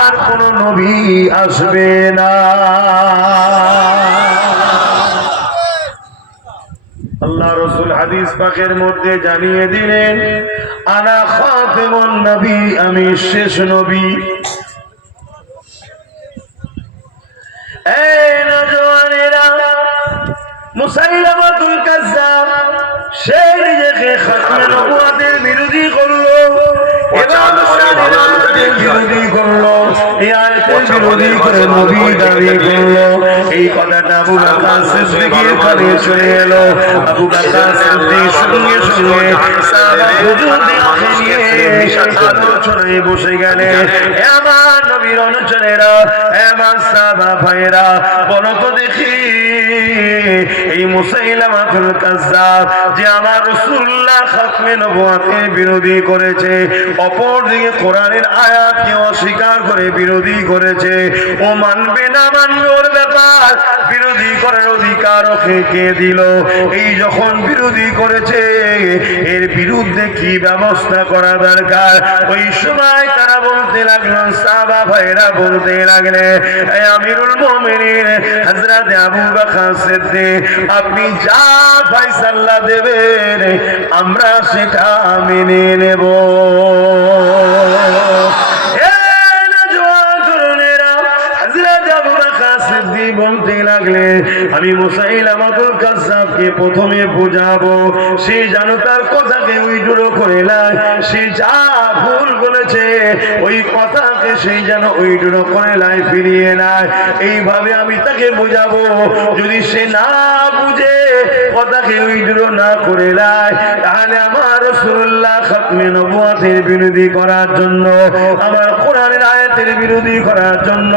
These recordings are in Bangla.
আর কোন নবী আসবে না। আল্লাহ রাসূল হাদিস পাকের মধ্যে জানিয়ে দিলেন, আনা খাতিমুন নবী, আমি শেষ নবী। এই নওজওয়ানেরা, মুসাইলামাতুল কাজ্জাব সে নিজেকে খাতমে নবুয়তের বিরোধী করলো, বিরোধী করলো, এই আয়াতের বিরোধী করে নবী দাবি করলো। এই কথাটা আবু বকর সিদ্দিকের কানে চলে এলো। আবু বকর সিদ্দিক সঙ্গে সঙ্গে সাহাবা হুজুর নিয়ে আলোচনায় বসে গেলেন। আমার নবীর অনুচরেরা, আমার সাহাবা ভাইয়েরা, বলো তো দেখি, এই মুসাইলামাতুল কাজ্জাব যে আমার রাসূলুল্লাহ খাতমে নবুয়তের বিরোধী করেছে, অপরদিকে কোরআনের আয়াতকে অস্বীকার করে বিরোধী করেছে, ও মানবে না মানবে ওর ব্যাপার, বিরোধী করার অধিকার ওকে কে দিল? এই যখন বিরোধী করেছে, এর বিরুদ্ধে কি ব্যবস্থা করা দরকার? ওই সময় তারা বলতে লাগলেন, সাহাবা ভাইরা বলতে লাগলেন, এই আমিরুল মুমিনিন হযরত আবু বকর সিদ্দিক, আপনি যা ফয়সালা দেবেন আমরা সেটা মেনে নেব। বলতে লাগলে, আমি মুসাইলামাতুল কাজ্জাবকে প্রথমে বোঝাবো, সে যেন তার কথাকে উইড্রো করে না, সে যা ভুল বলেছে ওই কথাকে সেই যেন উইড্রো করে লাই ফিরিয়ে নেয়। এইভাবে আমি তাকে বোঝাবো। যদি সে না বুঝে কথাকে উইড্রো না করে নেয়, তাহলে আমার রাসূলুল্লাহ খাতমে নবুয়তের বিরোধী করার জন্য, আমার কোরআনের আয়াতের বিরোধী করার জন্য,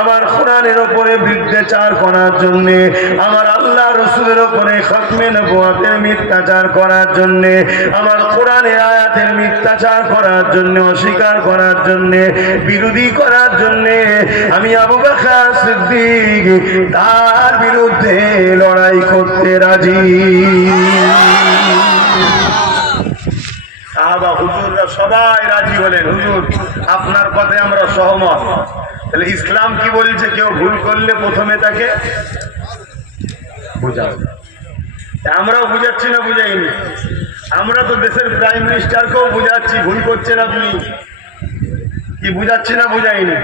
আমার কোরআনের উপরে মিথ্যাচার করার জন্য, আমার আল্লাহ রাসূলের উপরে খাতমে নবুয়তের মিথ্যাচার করার জন্য, আমার কোরআনের আয়াতের মিথ্যাচার করার জন্য, অস্বীকার করার জন্য, বিরোধী করার জন্য আমি আবু বকর সিদ্দিক তার বিরুদ্ধে লড়াই করতে রাজি। সাহাবা হুজুররা সবাই রাজি হলেন, হুজুর আপনার কথায় আমরা সহমত। তাহলে ইসলাম কি বলছে, কেউ ভুল করলে প্রথমে তাকে বুঝাও। আমরাও বুঝাচ্ছি না, বুঝাইনি? আমরা তো দেশের প্রাইম মিনিস্টারকেও বুঝাচ্ছি, ভুল করছেন আপনি, কি বুঝাচ্ছি না বুঝাইনি?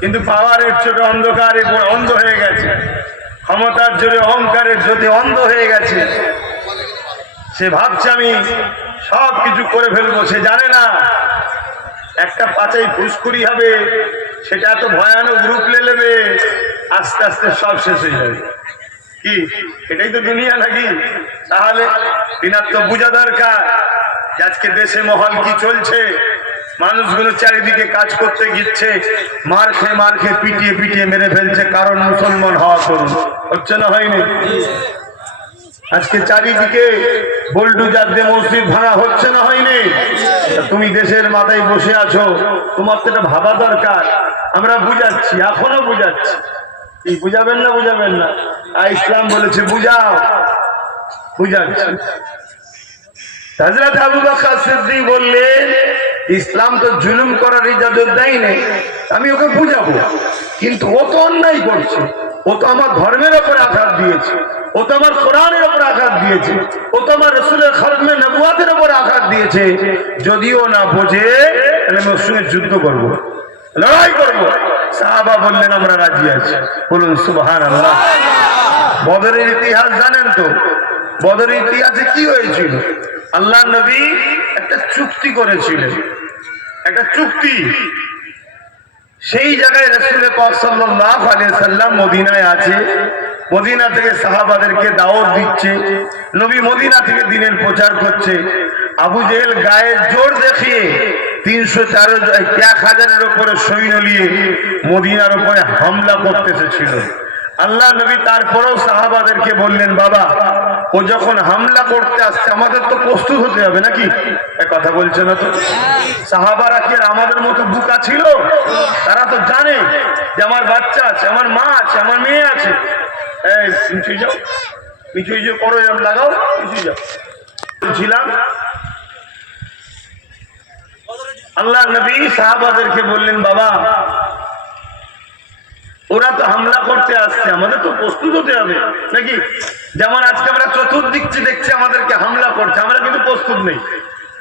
কিন্তু পাওয়ারের চোটে অন্ধকারে অন্ধ হয়ে গেছে, ক্ষমতার জোরে অহংকারের জ্যোতি অন্ধ হয়ে গেছে। সে ভাবছে আমি সব কিছু করে ফেলবো, সে জানে না একটা পাচাই ফুসকুড়ি হবে, সেটা এত ভয়ানক রূপ নেবে, আস্তে আস্তে সব শেষ হয়ে যাবে। কি এটাই তো দুনিয়া নাকি? তাহলে বিনার তো বোঝা দরকার আজকে দেশে মহল কি চলছে। মানুষগুলো চারিদিকে কাজ করতে গিচ্ছে, মার খেয়ে পিটিয়ে পিটিয়ে মেরে ফেলছে, কারণ মুসলমান হওয়া করুন হচ্ছে না, হয়নি? আজকে চারিদিকে বুলডোজার দিয়ে মসজিদ ভাঙা হচ্ছে না, হয়নি? তুমি দেশের মাথায় বসে আছো, তোমার তো এটা ভাবা দরকার। আমরা বুঝাচ্ছি, এখনো বুঝাচ্ছি, এই বুঝাবেন না, বুঝাবেন না? ইসলাম বলেছে বুঝাও, বুঝাচ্ছি। হযরত আবু বকর সিদ্দিক বললেন, ইসলাম তো জুলুম করার ইজাজত দেয়নি, আমি ওকে বুঝাবো, কিন্তু ও তো অন্যায় করছে, ও তো আমার ধর্মের উপরে আঘাত দিয়েছে, ও তো আমার কোরআনের উপরে আঘাত দিয়েছে, ও তো আমার রাসূলের খাতমে নবুয়তের উপরে আঘাত দিয়েছে। যদিও না বোঝে, তাহলে আমি ওর সঙ্গে যুদ্ধ করবো, লড়াই করবো। সাহাবা বললেন আমরা রাজি আছি। বলুন সুবহানাল্লাহ। বদরের ইতিহাস জানেন তো? বদরের ইতিহাসে কি হয়েছিল? আল্লাহ নবী একটা চুক্তি করেছিলেন, একটা চুক্তি। সেই জায়গায় রাসূল পাক সাল্লাল্লাহু আলাইহি সাল্লাম মদিনায় আছে, মদিনা থেকে সাহাবাদেরকে দাওয়াত দিচ্ছে, নবী মদিনা থেকে দ্বীনের প্রচার করছে। আবু জেহেল গায়ে জোর দেখিয়ে 304,000-এর উপরে সৈন্য নিয়ে মদিনার উপরে হামলা করতে এসেছিল। আল্লাহ নবী তারপরেও সাহাবাদেরকে বললেন, বাবা ও যখন হামলা করতে আসছে আমাদের তো প্রস্তুত হতে হবে নাকি? কথা বলছে না তো? সাহাবারা কি আমাদের মতো বুকা ছিল? তারা তো জানে যে আমার বাচ্চা আছে, আমার মা আছে, আমার মেয়ে আছে। এই পিছু যাও, পিছু যে করো, এরম লাগাও, পিছু যাও। বলছিলাম আল্লাহ নবী সাহাবাদেরকে বললেন, বাবা ওরা তো হামলা করতে আসছে, আমাদের তো প্রস্তুত হতে হবে নাকি? যেমন আজকে আমরা চতুর্দিক দেখছি আমাদেরকে হামলা করছে, আমরা কিন্তু প্রস্তুত নেই।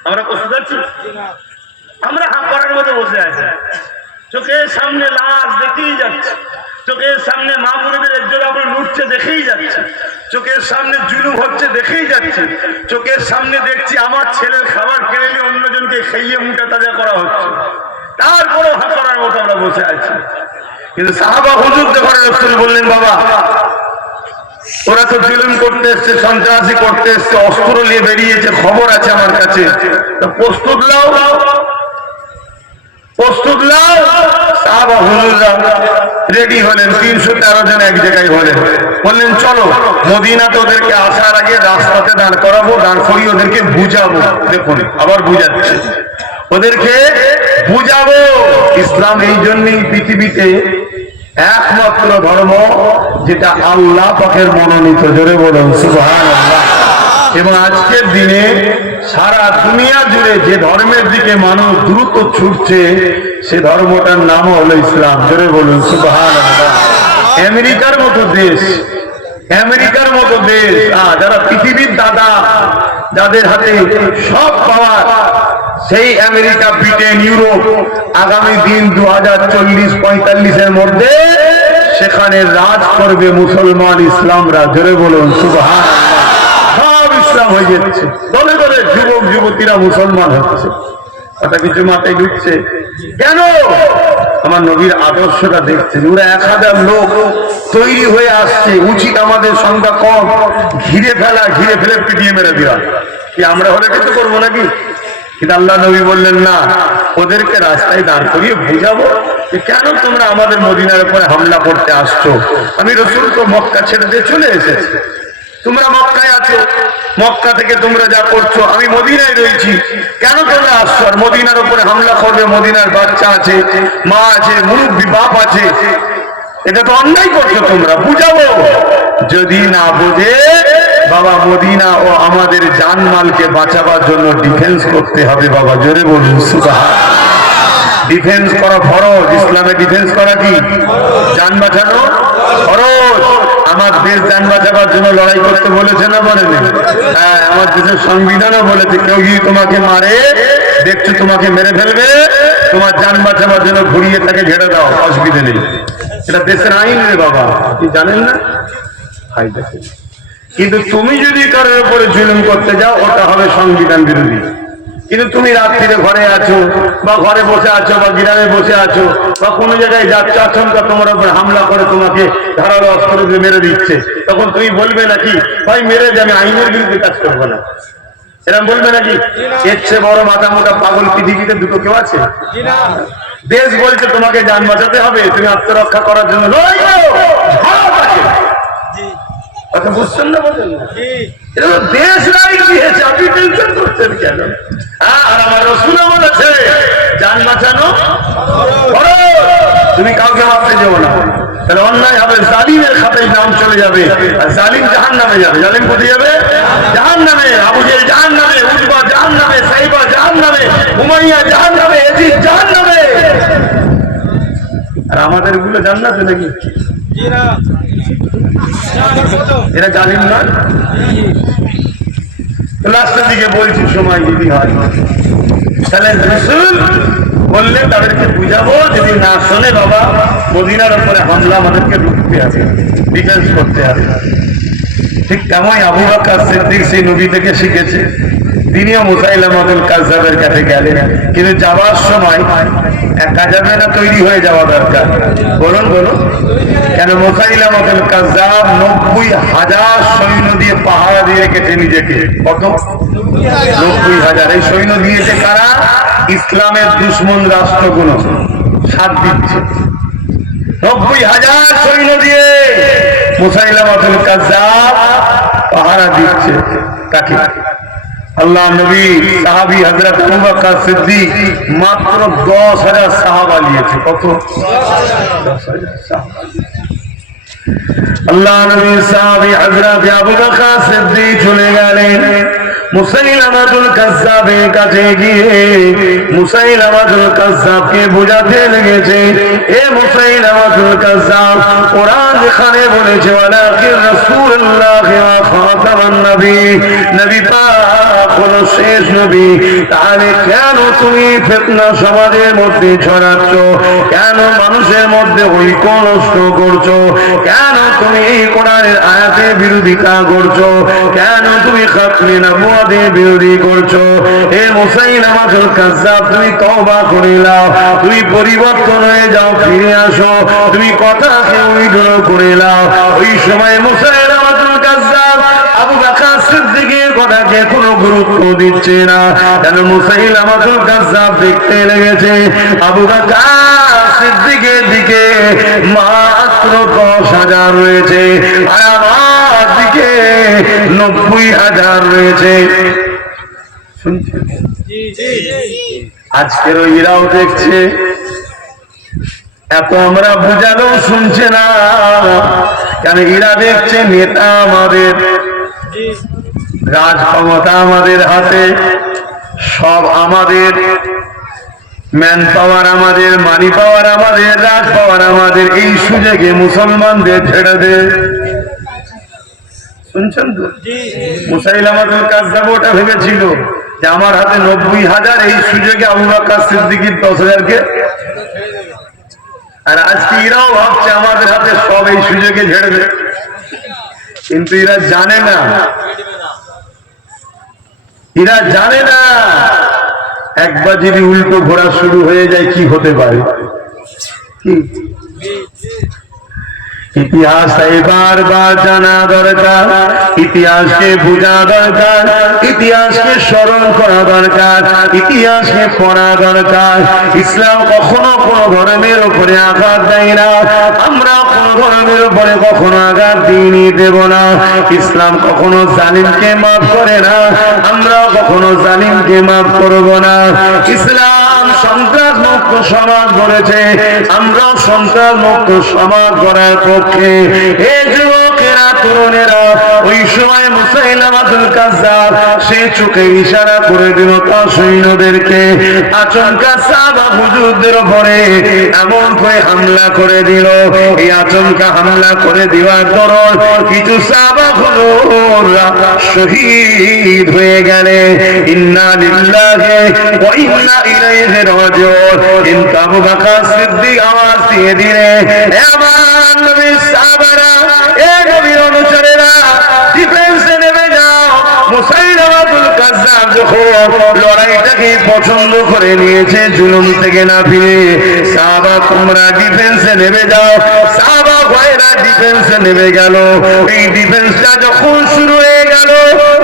আমরা প্রস্তুত আছি? আমরা হাঁ করার মতো বসে আছি। চোখের সামনে লাশ দেখেই যাচ্ছে, চোখের সামনে মা বোনেদের একজন আমরা লুটছে দেখেই যাচ্ছে, চোখের সামনে জুলুম হচ্ছে দেখেই যাচ্ছে, চোখের সামনে দেখছি আমার ছেলের খাবার কেড়ে নিয়ে অন্যজনকে খাইয়ে মুখে তাজা করা হচ্ছে, তারপরেও হাঁ করার মতো আমরা বসে আছি। কিন্তু সাহাবা হুজুর যখন রাসূল বললেন, বাবা ওরা তো জুলুম করতে এসছে, সন্ত্রাসী করতে এসছে, অস্ত্র নিয়ে বেরিয়েছে, খবর আছে আমার কাছে, তো প্রস্তুত নাও, প্রস্তুত নাও। সাহাবা হুজুররা রেডি হলেন, 313 জন এক জায়গায় হলেন, বললেন চলো মদিনাতে ওদেরকে আসার আগে রাস্তাতে দাঁড় করাবো, দাঁড় করিয়ে ওদেরকে বুঝাবো। দেখুন আবার বুঝাচ্ছে, ওদেরকে বুঝাবো ইসলাম এই জন্যই পৃথিবীতে একমাত্র ধর্ম যেটা আল্লাহ পাকের মনোনীত। জোরে বলুন সুবহানাল্লাহ। এবং আজকের দিনে সারা দুনিয়া জুড়ে যে ধর্মের দিকে মানুষ দ্রুত ছুটছে সে ধর্মটার নাম হলো ইসলাম। জোরে বলুন সুবহানাল্লাহ। আমেরিকার মতো দেশ, আমেরিকার মতো দেশ, যারা পৃথিবীর দাদা, যাদের হাতে সব পাওয়ার, সেই আমেরিকা, ব্রিটেন, ইউরোপ আগামী দিন 2040-45-এর মধ্যে সেখানে রাজ করবে মুসলমান ইসলামরা। জোরে বলুন সুবহানাল্লাহ। সব ইসলাম হয়ে যাচ্ছে, দলে দলে যুবক যুবতীরা মুসলমান হচ্ছে। কথা কিছু মাথায় ঢুকছে কেন? আমার নবীর আদর্শটা দেখছেন। ওরা 1000 লোক তৈরি হয়ে আসছে, উচিত আমাদের সংখ্যা কম, ঘিরে ফেলে পিটিয়ে মেরে দেওয়া। কি আমরা হলে কিছু করবো নাকি? কিন্তু আল্লাহ নবী বললেন না, ওদেরকে রাস্তায় দাঁড় করিয়ে বুঝাবো যে কেন তোমরা আমাদের মদিনার উপরে হামলা করতে আসছো। আমি রাসূল তো মক্কা ছেড়ে দিয়ে চলে এসেছি, তোমরা মক্কায় আছো, মক্কা থেকে তোমরা যা করছো, আমি মদিনায় রয়েছি, কেন তোমরা আসছো? আর মদিনার উপরে হামলা করবে, মদিনার বাচ্চা আছে, মা আছে, মুরব্বী বাপ আছে, এটা তো অন্যায় করছো তোমরা, বুঝাবো। যদি না বুঝে, বাবা মদিনা ও আমাদের জানমালকে বাঁচাবার জন্য ডিফেন্স করতে হবে। বাবা জোরে বলুন সুবহানাল্লাহ। ডিফেন্স করা ফরজ, ইসলামে ডিফেন্স করা কি? জান বাঁচানো ফরজ। আমার দেশ জান বাঁচাবার জন্য লড়াই করতে বলেছে না বলেনি? হ্যাঁ, আমার দেশের সংবিধানও বলেছে কেউ যদি তোমাকে মারে, দেখছো তোমাকে মেরে ফেলবে, তোমার জান বাঁচাবার জন্য ঘুরিয়ে তাকে ঝেড়ে দাও, অসুবিধা নেই। এটা দেশের আইন রে বাবা, কি জানেন না? কিন্তু তুমি যদি কারোর উপরে জুলুম করতে যাও, ওটা হবে সংবিধান বিরোধী। কিন্তু তুমি রাত্রিরে ঘরে আছো, বা ঘরে বসে আছো, বা গ্রামে বসে আছো, বা কোনো জায়গায় যাচ্ছ, আচমকা তোমার উপর হামলা করে তোমাকে ধারালো অস্ত্র দিয়ে মেরে দিচ্ছে, তখন তুমি বলবে নাকি ভাই মেরে যে আমি আইনের বিরুদ্ধে কাজ করবো না? এরকম বলবে নাকি? এর চেয়ে বড় মাথা মোটা পাগল পৃথিবীতে দুটো কেউ আছে? দেশ বলছে তোমাকে জান বাঁচাতে হবে, তুমি আত্মরক্ষা করার জন্য লড়াই করো, কথা বুঝছেন না? বলেন না, এটা তো দেশ রাইট দিয়েছে, আপনি টেনশন করছেন কেন? আর আমার রাসূল বলেছে জান বাঁচানো ফরজ, তুমি কাউকে মারতে যাও না, তাহলে অন্যায় হবে, জালিমের খাতায় নাম চলে যাবে, আর জালিম জাহান্নামে যাবে। জালিম কোথায় যাবে? জাহান্নামে। আবু জেহেল জাহান্নামে, উতবা জাহান্নামে, সাইবা জাহান্নামে, উমাইয়া জাহান্নামে, ইয়াজিদ জাহান্নামে। আর আমাদের গুলো জান্নাতে নাকি? এরা জালিম না? লাস্টের দিকে বলছি সময় যদি হয়, তাহলে রাসূল বললেন তাদেরকে বুঝাবো, যদি না শোনে বাবা মদিনার উপরে হামলা আমাদেরকে রুখতে হবে, ডিফেন্স করতে হবে। ঠিক তেমনই আবু বকর সিদ্দিক সেই নবী থেকে শিখেছে। তিনিও মুসাইলামাতুল কাযযাবের কাছে গেলেন, কিন্তু যাওয়ার সময় একা যাবে না, তৈরি হয়ে যাওয়া দরকার। বলুন বলুন কেন? মুসাইলামাতুল কাযযাব 90,000 সৈন্য দিয়ে পাহারা দিয়ে রেখেছে নিজেকে। কত? 90,000। এই সৈন্য দিয়েছে কারা? ইসলামের দুশ্মন রাষ্ট্রগুলো সাথ দিচ্ছে। 90,000 সৈন্য দিয়ে মুসাইলামাতুল কাযযাব পাহারা দিচ্ছে। কাকে? আল্লাহ নবী সাহাবী হযরত আবু বকর সিদ্দিক মাত্র 10,000 সাহাবা নিয়েছে। কত? 10,000 সাহাবা। আল্লাহ নবী সাহাবী হযরত আবু বকর সিদ্দিক চলে গেলেন, মুসাইলামাতুল কাজ্জাবের কাছে গিয়ে মুসাইলামাতুল কাজ্জাবকে বোঝাতে লেগেছে, এ মুসাইলামাতুল কাজ্জাব, কোরআন যেখানে বলেছে ওয়ালাকিন রাসূলুল্লাহ ওয়া খাতামান নবী, নবী পাক হলো শেষ নবী, তাহলে কেন তুমি ফিতনা সমাজের মধ্যে ছড়াচ্ছ? কেন মানুষের মধ্যে ঐক্য নষ্ট করছো? কেন তুমি এই কোরআনের আয়াতের বিরোধিতা করছো? কেন তুমি খাতমে নবুয়তের বিরোধী করছো? হে মুসাইলামাতুল কাজ্জাব, তুমি তওবা করে নাও, তুমি পরিবর্তন হয়ে যাও, ফিরে আসো, তুমি কথাকে উইথড্র করে নাও। ওই সময় মুসাইলামাতুল কাজ্জাব আবু বকর সিদ্দিকের কথাকে কোনো গুরুত্ব দিচ্ছে না, কেন মুসাইলামাতুল কাজ্জাব দেখতে লেগেছে আবু বকর সিদ্দিকের দিকে মাত্র 10,000 রয়েছে, আর আমার দিকে 90,000 রয়েছে। আজকের ওইরাও দেখছে, এত আমরা বুঝালেও শুনছে না, কেন এরা দেখছে নেতা আমাদের, রাজ ক্ষমতা আমাদের হাতে, সব আমাদের, ম্যান পাওয়ার আমাদের, মানি পাওয়ার আমাদের, রাজ পাওয়ার আমাদের, এই সুযোগে মুসলমানদের ছেড়ে দে। শুনছেন তো? মুসাইলামাতুল কাজ্জাব ওটা ভেবেছিল যে আমার হাতে 90,000, এই সুযোগে আবু বকর সিদ্দিকের 10,000-কে, আর আজকে এরাও ভাবছে আমাদের হাতে সব এই সুযোগে ছেড়ে দে, কিন্তু এরা জানে না, এরা জানে না একবার যদি উল্টো ঘোরা শুরু হয়ে যায় কি হতে পারে। কি ইতিহাস বারবার জানা দরকার, ইতিহাসকে বোঝা দরকার, ইতিহাসকে স্মরণ করা দরকার, ইতিহাসকে পড়া দরকার। ইসলাম কখনো কোনো ধর্মের উপরে আঘাত দেয় না, আমরা কোনো ধর্মের উপরে কখনো আঘাত দিইনি, দেব না। ইসলাম কখনো জালিমকে মাফ করে না, আমরা কখনো জালিমকে মাফ করব না। ইসলাম সন্ত্রাস মুক্ত সমাজ গড়েছে, আমরাও সন্ত্রাস মুক্ত সমাজ গড়ার পক্ষে। হে যুবকেরা, তরুণেরা, ওই সময় মুসাইলামাতুল কাজ্জাব সে চোখে ইশারা করে দিল তার সৈন্যদেরকে, আচমকা সাহাবা হুজুরদের উপরে এমন করে হামলা করে দিল। এই আচমকা হামলা করে দেওয়ার দরুন কিছু সাহাবা হুজুররা শহীদ হয়ে গেলে। ইন্না লিল্লাহি ওয়া ইন্না ইলাইহি রাজিউন। কিন্তু আবু বকর সিদ্দিক আওয়াজ দিয়ে দিলেন, হে আমার নবীর সাহাবারা, এ নবীর অনুসারীরা, ডিফেন্সে নেমে যাও। মুসাইলামাতুল কাজ্জাব যখন লড়াইটাকে পছন্দ করে নিয়েছে, জুলুম থেকে না ফিরে, সাহাবা তোমরা ডিফেন্সে নেমে যাও। সাহাবা ভাইরা ডিফেন্সে নেমে গেল। এই ডিফেন্সটা যখন শুরু হয়ে গেল,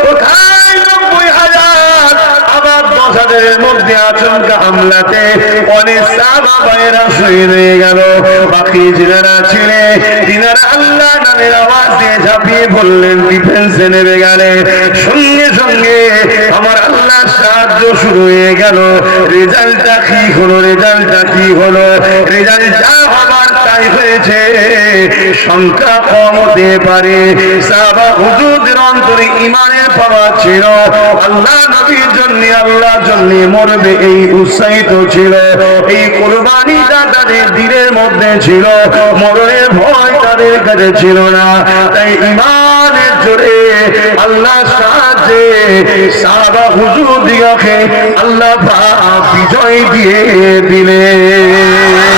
কোথায় 90,000, আবার 10,000-এর মধ্যে আচমকা হামলাতে অনেক সাহাবা ভাইরা শহীদ হয়ে গেল। বাকি যারা ছিলেন তিনারা আল্লাহ নামের আওয়াজ দিয়ে ঝাঁপিয়ে পড়লেন, ডিফেন্সে নেমে গেলে। সঙ্গে সঙ্গে আমার আল্লাহ সাহায্য শুরু হয়ে গেল। রেজাল্টটা কি হলো? রেজাল্টটা কি হলো? রেজাল্ট যা হবার তাই হয়েছে। সংখ্যা কম হতে পারে, সাহাবা হুজুরদের অন্তরে ঈমানের পাওয়ার ছিল, আল্লাহ নবীর জন্য, আল্লাহর জন্য মরবে এই উৎসাহিত ছিল, এই কুরবানিটা তাদের দিলের মধ্যে ছিল, মরণের ভয় তাদের কাছে ছিল না। তাই ঈমানের জোরে আল্লাহ সাহায্যে সাহাবা হুজুর দিগকে আল্লাহ পাক বিজয় দিয়ে দিলেন।